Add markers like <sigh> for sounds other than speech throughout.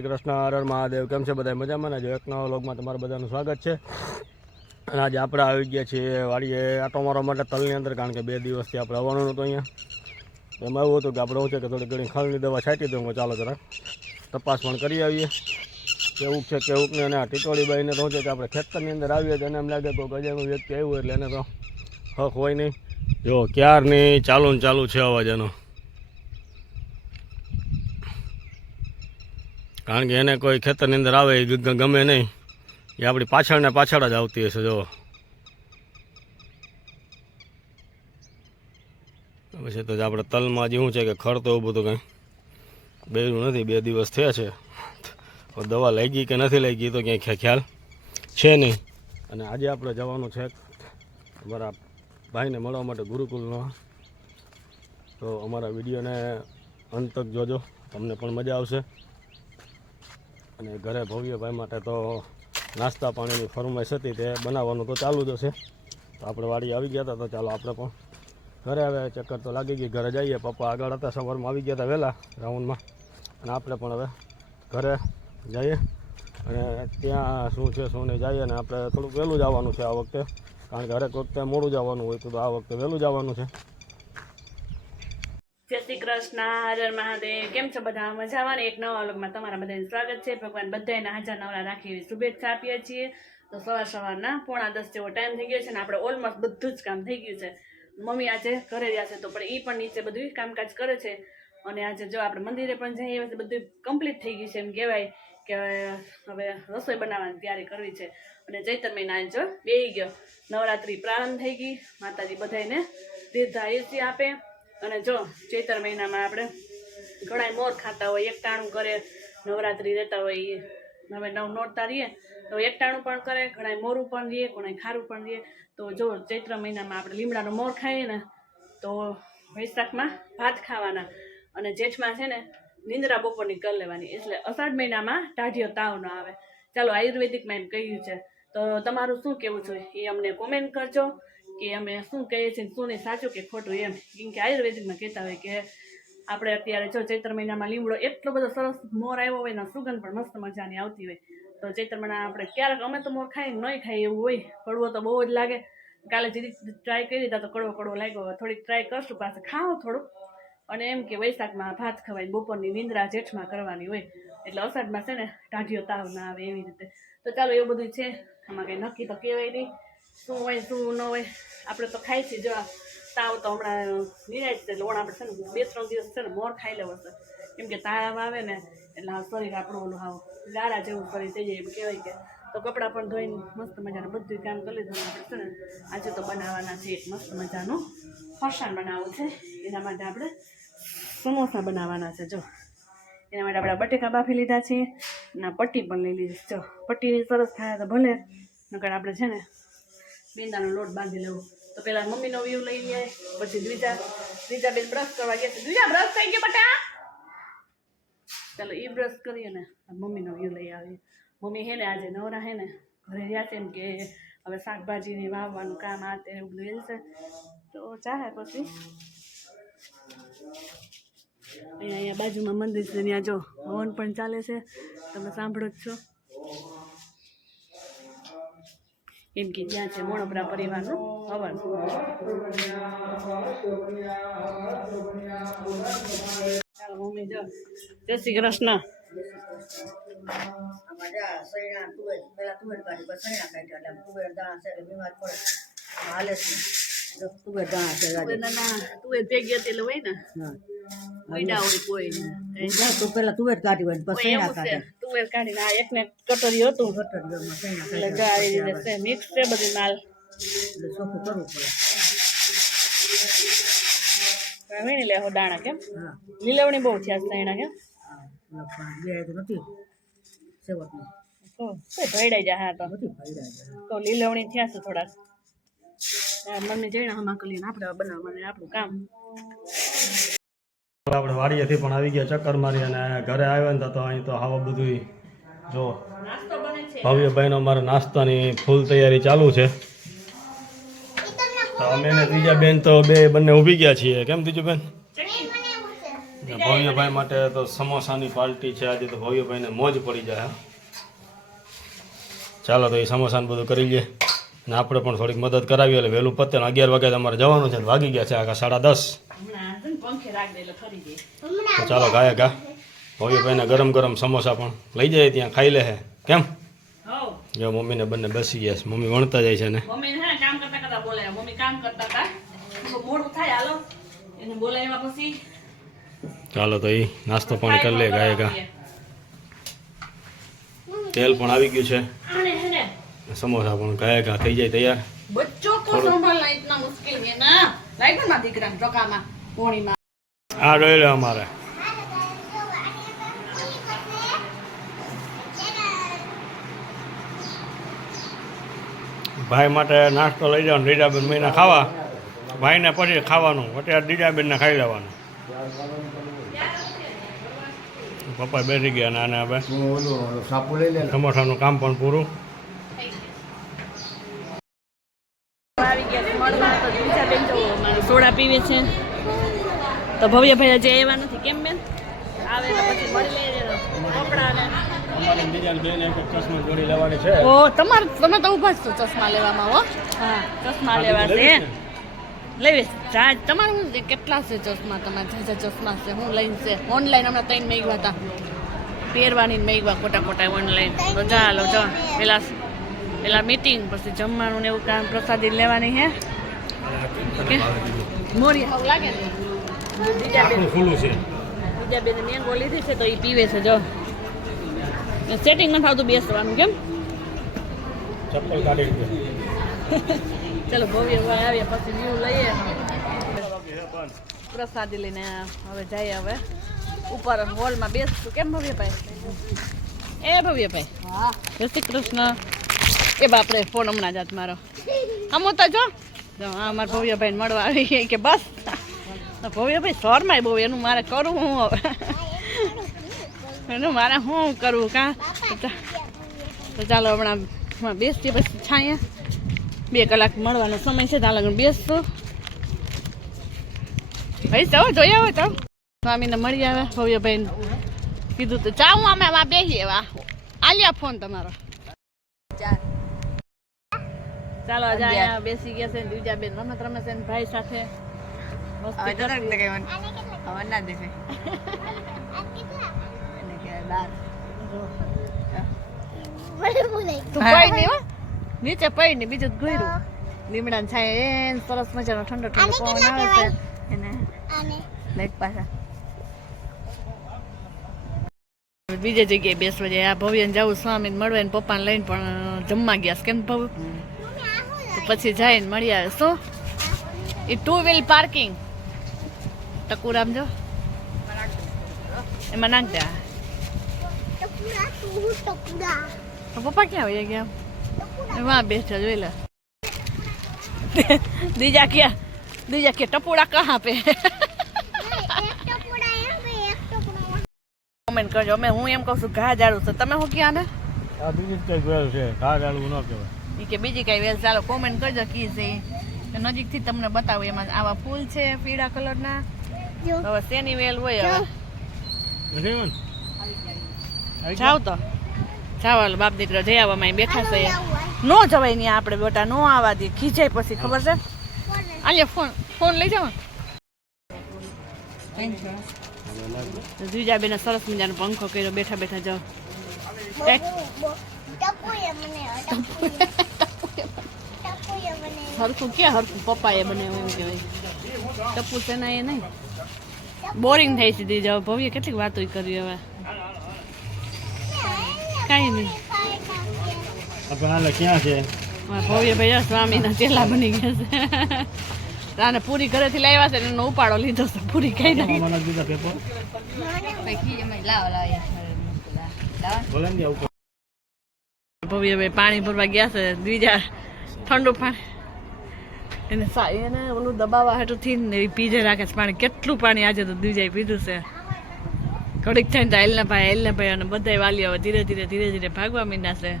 કૃષ્ણ, હર હર મહાદેવ. કેમ છે બધા મજામાં? ને જો એક નવા વ્લોગમાં તમારું બધાનું સ્વાગત છે. અને આજે આપણે આવી ગયા છીએ વાડીએ આટો મારવા માટે તલની અંદર, કારણ કે બે દિવસથી આપણે આવવાનું હતું અહીંયા. એમાં એવું હતું કે આપણે શું છે કે થોડી ઘણી ખલની દવા છાંટી દઉં ચાલો જરાક તપાસ પણ કરી આવીએ. કેવું છે, કેવું નહીં, અને આ ટીટોળીબાઈને તો છે કે આપણે ખેતરની અંદર આવીએ તો એને એમ લાગે કોઈ ગજાનું વ્યક્તિ આવ્યું એટલે એને તો હક હોય નહીં. જો, ક્યારની ચાલુ ને ચાલુ છે અવાજ એનો. કારણ કે એને કોઈ ખેતરની અંદર આવે એ ગમે નહીં. એ આપણી પાછળને પાછળ જ આવતી હશે જો પછી તો આપણે તલમાં જેવું છે કે ખડ તો એવું બધું કંઈ બેરું નથી, બે દિવસ થયા છે. દવા દવા ગઈ કે નથી લાગી એ તો ક્યાંય ખ્યા- ખ્યાલ છે નહીં. અને આજે આપણે જવાનું છે અમારા ભાઈને મળવા માટે ગુરુકુલનો. તો અમારા વિડીયોને અંત તક જોજો. તમને પણ મજા આવશે. અને ઘરે ભવ્યભાઈ માટે તો નાસ્તા પાણીની ફરમાઈશ હતી તે બનાવવાનું તો ચાલુ જ હશે. તો આપણે વાડી આવી ગયા હતા તો ચાલો આપણે પણ ઘરે હવે ચક્કર તો લાગી ગઈ. ઘરે જઈએ. પપ્પા આગળ હતા, સવારમાં આવી ગયા હતા વહેલા રાઉન્ડમાં. અને આપણે પણ હવે ઘરે જઈએ. અને ત્યાં શું છે, શું નહીં જઈએ. અને આપણે થોડુંક વહેલું જવાનું છે આ વખતે. કારણ કે હરેક વખતે મોડું જવાનું હોય તો આ વખતે વહેલું જવાનું છે. જય શ્રી કૃષ્ણ, હર મહાદેવ. કેમ છો બધા? મજામાં એક નવા વ્લોગમાં તમારા બધાને સ્વાગત છે. ભગવાન બધાને હાજર નવરા રાખી એવી શુભેચ્છા આપીએ છીએ. તો સવાર સવારના પોણા દસ જેવો ટાઈમ થઈ ગયો છે ને આપણે ઓલમોસ્ટ બધું જ કામ થઈ ગયું છે. મમ્મી આજે ઘરે રહ્યા છે તો પણ એ પણ નીચે બધું કામકાજ કરે છે. અને આજે જો આપણે મંદિરે પણ જઈએ છીએ બધું કમ્પ્લીટ થઈ ગયું છે એમ કહેવાય કે હવે રસોઈ બનાવવાની તૈયારી કરવી છે. અને ચૈતર મહિના જો બેહી ગયો. નવરાત્રિ પ્રારંભ થઈ ગઈ. માતાજી બધાને દીર્ઘાયુષ્ય આપે. અને જો, ચૈતર મહિનામાં આપણે ઘણા મોર ખાતા હોય, એકટાણું કરે, નવરાત્રિ રહેતા હોય એ હવે નવ નોરતા રહીએ, તો એકટાણું પણ કરે ઘણા મોરું પણ રહીએ ઘણા ખારું પણ રહીએ. તો જો, ચૈત્ર મહિનામાં આપણે લીમડાનો મોર ખાઈએ ને, તો વૈશાખમાં ભાત ખાવાના. અને જેઠમાં છે ને, નિંદ્રા બપોરની કરી લેવાની. એટલે અષાઢ મહિનામાં ટાઢિયો તાવ ન આવે. ચાલો આયુર્વેદિકમાં એમ કહ્યું છે. તો તમારું શું કહેવું છે એ અમને કોમેન્ટ કરજો. કે અમે શું કહીએ છીએ શું નહીં, સાચું કે ખોટું એમ. કેમ કે આયુર્વેદિકમાં કહેતા હોય કે આપણે અત્યારે જો ચૈત્ર મહિનામાં લીમડો એટલો બધો સરસ મોર આવ્યો હોય ને, સુગંધ પણ મસ્ત મજાની આવતી હોય. તો ચૈત્ર મહિના આપણે ક્યારેક અમે તો મોર ખાઈ નહીં ખાઈ એવું હોય. કડવો તો બહુ જ લાગે. કાલે જીરી ટ્રાય કરી દીધા તો કડવો કડવો લાગ્યો. થોડીક ટ્રાય કરશું, પાછું ખાઓ થોડુંક અને એમ કે વૈશાખમાં ભાત ખવાય, બપોરની નિંદ્રા જેઠમાં કરવાની હોય. એટલે અષાઢમાં છે ને ટાઢીઓ તાવ ના આવે એવી રીતે. તો ચાલો એવું બધું છે. આમાં કંઈ નક્કી તો કહેવાય નહીં. શું હોય, શું ન હોય, આપણે તો ખાઈ છીએ. જો તાવ તો હમણાં નિરાશ છે. લોણ આપણે છે ને, બે ત્રણ દિવસ છે ને, મોર ખાઈ લેવો છે. કેમ કે તાવ આવે ને, એટલે શરીર આપણું ઓલું હાવ ગાળા જેવું થઈ જાય એમ કહેવાય કે. તો કપડાં પણ ધોઈને મસ્ત મજાનું બધું કામ કરી લીધું આપણે છે ને. આજે તો બનાવવાના છે એક મસ્ત મજાનું ફરસાણ બનાવવું છે. એના માટે આપણે સમોસા બનાવવાના છે, જો. એના માટે આપણે બટેકા બાફી લીધા છે અને પટ્ટી પણ લઈ લીધી જો. પટ્ટી સરસ થાય તો ભલે. નકર આપણે છે ને મેંદાનો લોટ બાંધી લેવો. તો પહેલા મમ્મીનો વ્યૂ લઈ લઈએ પછી દ્વિજા દ્વિજા બેન બ્રશ કરવા ગયા છે. દ્વિજા બ્રશ થઈ ગયો બટા. ચાલો એ બ્રશ કરીએ ને મમ્મીનો વ્યૂ લઈ આવીએ. મમ્મી હે ને આજે નવરા હે ને, ઘરે રહ્યા છે એમ કે હવે શાકભાજીને વાવવાનું કામ આ તે એવું બધું છે. તો ચાહે પછી? અહીંયા અહીંયા બાજુમાં મંદિર છે ત્યાં જો હવન પણ ચાલે છે. તમે સાંભળો જ છો. એમ કે જ્યાં છે મોણપરા પરિવારનું હવન. જય શ્રી કૃષ્ણ. તુવેર દાણા છે તુવેર ભેગી હતી એટલે હોય ને. હોય કોઈ ઈ જા તું પેલા તુવેર કાઢી હોય ને પછી કોઈ સૈણા એવું છે કાઢે તુવેર કાઢીને આ એકને કટોરી હતું ગટરીઓમાં સૈણા એટલે કાઢ્યા જો આવી રીતે છે મિક્સ છે બધી માલ એટલે ચોખ્ખું કરવું પડે વીણી લે હો દાણા કેમ હા લીલવણી બહુ થયા છે એના કેમ હા એટલે પણ બે તો નથી સેવટનું તો તે ભયડાઈ જા હા તો નથી ફાયદા છે તો લીલવણી થયા છે થોડાક આ મમ્મી જઈને હમા કરીને આપણે બનાવવાનું આપણું કામ આપણે વાડીએથી પણ આવી ગયા ચક્કર મારી અને ઘરે આવ્યા ને તો અહીં તો હાવ બધું જો. નાસ્તો બને છે. ભવ્યભાઈનો અમારે નાસ્તાની ફૂલ તૈયારી ચાલુ છે. તો અમે ને ત્રીજા બેન તો બે બંને ઊભી ગયા છીએ. કેમ ત્રીજું બેન? ભવ્યભાઈ માટે તો સમોસાની પાર્ટી છે. આજે તો ભવ્યભાઈને મોજ પડી જાય ચાલો તો એ સમોસાને બધું કરી લઈએ. ને આપણે પણ થોડીક મદદ કરાવીએ એટલે વહેલું પતે અગિયાર વાગે તમારે જવાનું છે. વાગી ગયા છે આખા સાડા દસ. પંખે રાખી દે એટલે ફરી ચાલો ગાય ગા. ભાઈ ભાઈને ગરમ ગરમ સમોસા પણ લઈ જાય ત્યાં ખાઈ લે હે. કેમ? જો મમ્મીને બંને બેસી ગયા મમ્મી વણતા જાય છે ને. મમ્મીને હે કામ કરતા કરતા બોલાય મમ્મી કામ કરતા હતા. મોડું થાય હાલો. એને બોલાવ્યા પછી ચાલો તો એ નાસ્તો પાણી કરી લે ગાય ગા. તેલ પણ આવી ગયું છે. સમોસા પણ ગાય ગા. થઈ જાય તૈયાર. બચ્ચો કો સંભાળના ઇતના મુશ્કિલ હે ના. લાઈટમાં દીકરા ટોકામાં પોણીમાં આ રહી લે અમારે. ભાઈ માટે નાસ્તો લઈ જાવ દીજાબેન મહિના ખાવા. ભાઈને પછી ખાવાનું. અત્યારે દીજાબેનને ખાઈ લેવાનું. પપ્પા બેસી ગયા ને આને હવે. સમોસાનું કામ પણ પૂરું. સોડા પીવે છે. તો ભવ્ય ભાઈ હજી આવ્યા નથી. કેમ બેન? આવે પછી મળી ઓ તમારે તમે તો ઊભા જ છો ચશ્મા લેવામાં હો. હા ચશ્મા લેવા છે. લેવી જા તમારું શું છે? કેટલા છે ચશ્મા તમારે? ઝાઝા ચશ્મા છે. હું લઈને છે. ઓનલાઈન હમણાં ત્રણ મેગવા હતા. પહેરવાની મેગવા ખોટા ખોટા ઓનલાઈન તો ચાલો જો પેલા પેલા મીટિંગ પછી જમવાનું ને એવું કામ પ્રસાદી લેવાની હે. કે મોરી હાવ લાગે ને. આખું ખુલ્લું છે. બીજા બે મેંગો લીધી છે તો એ પીવે છે જો. સેટિંગ નથી આવતું બેસવાનું કેમ? ચપ્પલ કાઢી <laughs> ચલો ભવ્ય ભાઈ આવ્યા પછી વ્યૂ લઈએ. પ્રસાદી લઈને હવે જઈએ હવે. ઉપર હોલમાં બેસશું. કેમ ભવ્યભાઈ એ ભવ્યભાઈ જય શ્રી કૃષ્ણ. એ બાપરે ફોન હમણાં જાત મારો આમ તો જો જો આ મારા ભવ્યભાઈ મળવા આવી કે બસ. તો ભવ્યભાઈ શોરમાંય બહુ, એનું મારે કરવું હું હવે? એનું મારે શું કરવું કાં? તો ચાલો હમણાં બેસતી પછી છાયા. બે કલાક મળવાનો સમય છે, ત્યાં લગ્ન બેસશું. ભાઈ ચાલો જોઈ આવે તો. સ્વામીને મળી આવે ભવ્યભાઈ કીધું તો ચાવું અમે આમાં બેસીએ વા આલ્યા ફોન તમારો. ચાલો બેસી ગયા છે બીજા બેન, રમત રમે છે ને કરતી. <laughs> તું પડી નહીં નીચે પડી ને બીજું ગયું લીમડા ને છાંય એન સરસ મજાનો ઠંડો ઠંડો પવન આવે છે. એને પાછા. બીજે જગ્યાએ બેસવા જાય. આ ભવ્યને જવું સ્વામીને મળવા ને પપ્પાને લઈને પણ જમવા ગયા કેમ ભવ તો પછી ને મળી આવે. શું? એ ટુ વ્હીલ પાર્કિંગ ટકુરામ જો એમાં નાખતા પપ્પા ક્યાં વયા ગયા એમાં બેઠા જોઈ લે દીજા ક્યાં દીજા કે ટપુડા કહા પે કોમેન્ટ કરજો અમે હું એમ કહું છું ઘા જાડું છે તમે શું ક્યાં ને આ બીજી કઈ વેલ છે ઘા ડાળવું ન કહેવાય ઈ કે બીજી કઈ વેલ ચાલો કોમેન્ટ કરજો કી છે નજીકથી તમને બતાવું એમાં આવા ફૂલ છે પીળા કલરના હવે શેની વેલ હોય હવે? જાવ તો. જાવ હાલો બાપ દીકરો જઈ આવવામાં અહીં બેઠા છે નો જવાય નહીં આપણે બેટા નો આવવા દે. ખીચાય પછી ખબર છે? આલે ફોન ફોન લઈ જાવ જીજા બેને સરસ મજાનો પંખો કર્યો બેઠા બેઠા જાઓ. હરખું ક્યાં હરખું પપ્પાએ બનાવ્યું એમ કહેવાય. ટપુ સેના એ નહીં. બોરિંગ થઈ સીધી જાવ ભવ્ય કેટલીક વાતો કરી હવે. કાંઈ નહીં. ક્યાં છે? ભવ્ય ભાઈ સ્વામીના ચેલા બની ગયા છે. તાને પૂરી ઘરેથી લાવ્યા છે એનો ઉપાડો લીધો છે. પૂરી ખાઈ નાખી. ભવ્ય ભાઈ પાણી ભરવા ગયા છે. બીજા ઠંડુ પાણી. એને એને ઓલું દબાવવા હાટું ને એવી પીજે રાખે છે. પાણી કેટલું પાણી આજે તો દીજાએ પીધું છે. ઘડીક થઈને તો એલને ભાઈ એલને ભાઈ અને બધાય વાલી હવે ધીરે ધીરે ધીરે ધીરે ભાગવા મીંડા છે.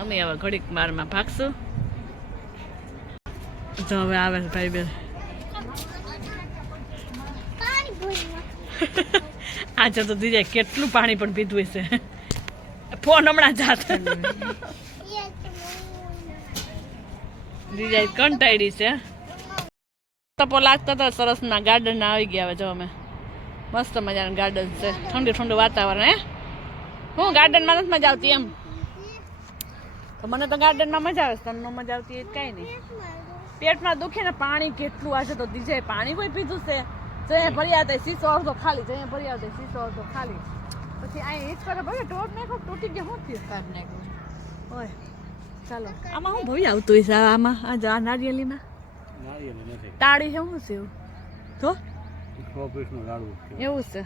અમે હવે ઘડીક મારમાં ભાગશું. તો હવે આવે છે ભાઈ બેન. <laughs> આજે તો દીજે કેટલું પાણી પણ પીધું છે ફોન હમણાં જાત <laughs> દીજાએ કંટાળી છે. તપો લાગતા હતા સરસના ગાર્ડન આવી ગયા હવે જો અમે. મસ્ત મજાનું ગાર્ડન છે. ઠંડુ ઠંડુ વાતાવરણ હે? હું ગાર્ડનમાં નથી મજા આવતી એમ. તો મને તો ગાર્ડનમાં મજા આવે તમને મજા આવતી એ કાંઈ નહીં. પેટમાં દુખે ને પાણી કેટલું આવશે તો દીજે પાણી કોઈ પીધું છે? જઈએ ભરી આવતા સીસો અડધો ખાલી જઈએ ભરી આવતા સીસો અડધો ખાલી. પછી અહીં ઈજ કરે ભલે ટોટ નાખો તૂટી ગયા શું થયું? નાખ્યું. ઓય. ચાલો. આમાં હું ભવી આવતું હશે આમાં આ જા નારિયેલીમાં. તાળી છે શું છે એવું? તો એવું છે.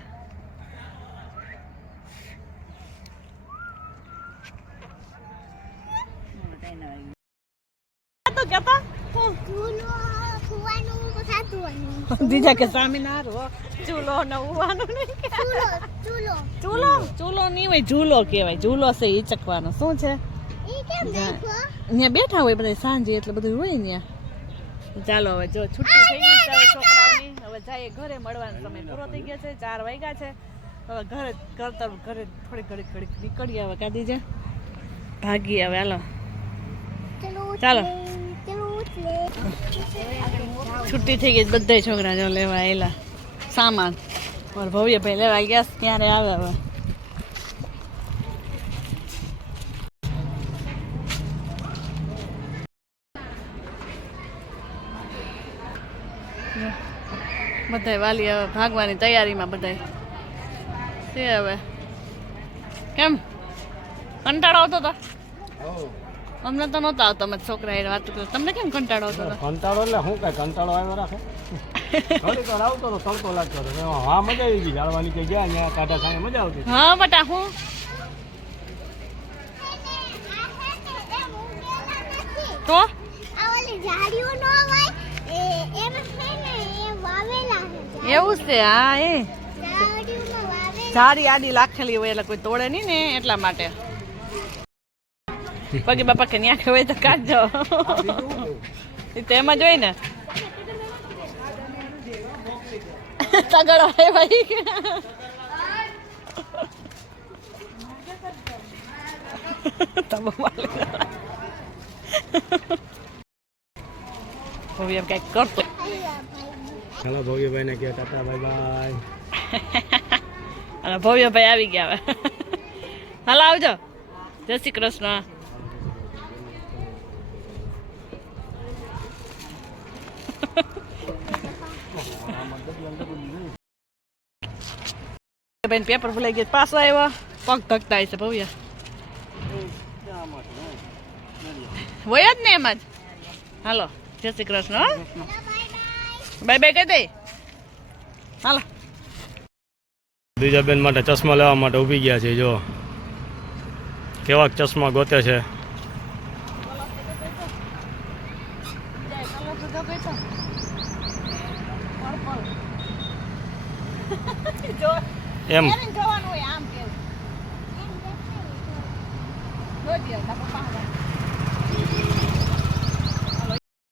દીજા કે સ્વામિનાર હો. ચૂલો ને ઉવાનો નહીં ચૂલો ચૂલો. નહીં હોય ઝૂલો કહેવાય. ઝૂલો છે એ ચકવાનો શું છે? ત્યાં બેઠા હોય બધા સાંજે એટલે બધું હોય ત્યાં ચાલો હવે જો છુટ્ટી થઈ ગઈ છે હવે છોકરાઓની. હવે જાય ઘરે મળવાનો સમય પૂરો થઈ ગયો છે ચાર વાગ્યા છે. હવે ઘરે કરતર ઘરે થોડી ઘડી ઘડી નીકળી આવે કાઢી છે ભાગી આવે હાલો. ચાલો છુટ્ટી થઈ ગઈ બધા છોકરા જો લેવા આવેલા સામાન. ભવ્ય ભાઈ લેવા ગયા ત્યારે ક્યારે આવે હવે? બધાય વાલી હવે ભાગવાની તૈયારીમાં બધાય. છે હવે. કેમ? કંટાળો આવતો હતો અમને તો નહોતો આવતો અમે છોકરા એ વાત કરતા તમને કેમ કંટાળો આવતો હતો કંટાળો એટલે શું કઈ કંટાળો આવ્યો રાખે? વાર આવતો તો તડકો લાગતો હતો. હા મજા આવી ગઈ. જાળવાની કે ગયા ત્યાં કાઢા ખાને મજા આવતી હા બટા હું? તો? એવું છે, હા, એ. સારી આડી લાખેલી હોય એટલે કોઈ તોડે નહીં ને એટલા માટે. પગે બાપા કે ન્યા હોય તો કાઢજો. એ તો એમાં જ હોય ને. તગડ હોય ભાઈ. તબો માલે હવે એમ કંઈક કરતો. ચાલો ભવ્યભાઈ ને કહે ટાટા બાય બાય અને ભવ્યભાઈ આવી ગયા હવે હાલો આવજો જય શ્રી કૃષ્ણ બેન પેપર ભૂલાઈ ગયા પાછો આવ્યો પગ ધકતા છે ભવ્ય હોય જ ને એમ જ હાલો જય શ્રી કૃષ્ણ હો. બાય બાય કહી દે. હાલો. બીજા બેન માટે ચશ્મા લેવા માટે ઊભી ગયા છે જો. કેવાક ચશ્મા ગોતે છે. <laughs> એમ.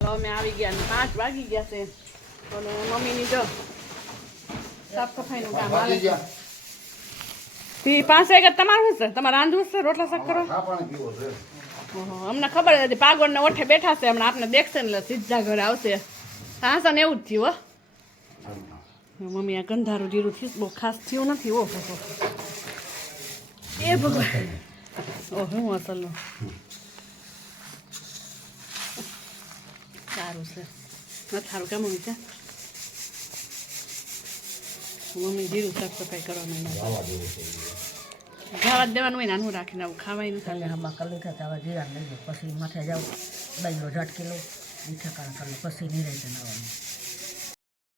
અમે આવી ગયા પાંચ વાગી ગયા છે. અને મમ્મીની જો સાફ સફાઈનું કામ હાલે છે. ઈ પાંચ વાગ્યા તમારું છે? તમારે રાંધવું છે? રોટલા શાક કરો અમને ખબર હતી પાગોળ ને ઓઠે બેઠા છે. હમણાં આપને દેખશે ને સીધા ઘરે આવશે. ને એવું જ થયું હો. મમ્મી આ ગંધારું જીરું થયું બહુ ખાસ થયું નથી ઓહો હો. એ ભગવાન. ઓહો હું અસલનું. સારું છે. નથી સારું કેમ મમ્મી છે? મમ્મી જીરું સાફ સફાઈ કરવા માંડ્યા જવા દેવાનું હોય ને આનું રાખીને આવું ખાવાય નથી. કાલે આમાં કલી હવે જીરા લઈ લો પછી માથે જાવ બાઈનો ઝટકી લો મીઠા કાળા કરું પછી નિરાય નવાનું.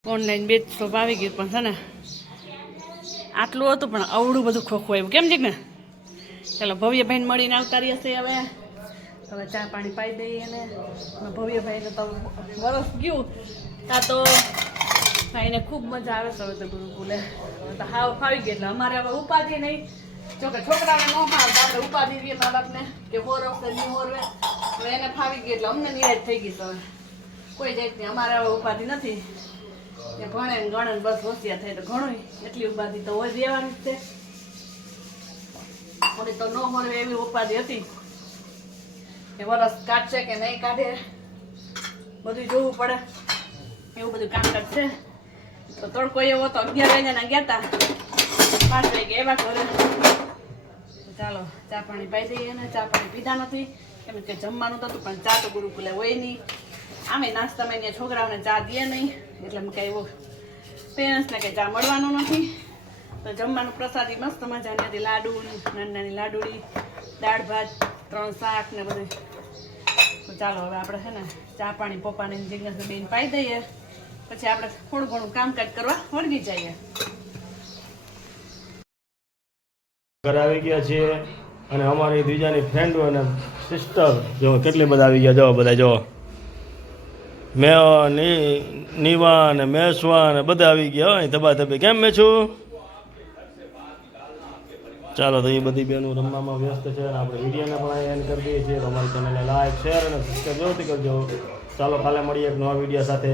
ઓનલાઈન બે તો આવી ગયું પણ છે ને આટલું હતું પણ અવડું બધું ખોખું આવ્યું. કેમ છે ને ચાલો ભવ્યભાઈને મળીને આવતા રહી હશે હવે. હવે ચા પાણી પાઈ દઈએ એને. અને ભવ્યભાઈને તો વરસ ગયું. કાં તો ભાઈને ખૂબ મજા આવે છે હવે તો ગુરુકુલે. તો હાવ ફાવી ગઈ એટલે અમારે હવે ઉપાધિ નહીં. જોકે છોકરાને ન ફાવતા આપણે ઉપાધિ રહીએ મા બાપને કે હોરવશે નહીં હોરવે હવે એને ફાવી ગઈ એટલે અમને નિરાશ થઈ ગઈ તો કોઈ જાતની અમારે હવે ઉપાધિ નથી. એ ભણે ને ગણે બસ હોશિયાર થાય તો ઘણું એટલી ઉપાધિ તો હોય રહેવાની જ છે. થોડી તો ન હોરવે એવી ઉપાધિ હતી. એ વરસ કાઢશે કે નહીં કાઢે બધું જોવું પડે. એવું બધું કામકાજ છે. તો તડકો એવો તો અગિયાર વાગ્યાના ગયા હતા પાંચ વાગે એવા ઘરે. ચાલો, ચા પાણી પાઈ દઈએ ને, ચા પાણી પીધા નથી. કેમ કે જમવાનું તો હતું, પણ ચા તો ગુરુકુલે હોય નહીં. આમે નાસ્તામાં અહીંયા છોકરાઓને ચા દે નહીં. એટલે એમ કાંઈ એવું પેરેન્ટ્સને કંઈ ચા મળવાનું નથી. તો જમવાનું પ્રસાદી મસ્ત મજાની હતી, લાડુ નાની નાની લાડુડી, દાળ ભાત, ત્રણ શાક ને બધું. ચાલો, હવે આપણે છે ને ચા પાણી પપ્પાને જિજ્ઞાસા બેન પાઈ દઈએ. પછી આપણે થોડું ઘણું કામકાજ કરવા વળગી જઈએ. ઘરે આવી ગયા છીએ અને અમારી બીજાની ફ્રેન્ડો અને સિસ્ટર જો કેટલી બધા આવી ગયા જો બધા જો મેં નીવા ને મેસવા ને બધા આવી ગયા હોય ધબા ધબે. કેમ મેં છું ચાલો તો એ બધી બેનો રમવામાં વ્યસ્ત છે અને આપણે વિડીયોને પણ અહીં એન્ડ કરી દઈએ છીએ. તો અમારી ચેનલને લાઈક શેર અને સબસ્ક્રાઈબ જરૂરથી કરજો. ચાલો કાલે મળીએ એક નવા વીડિયો સાથે.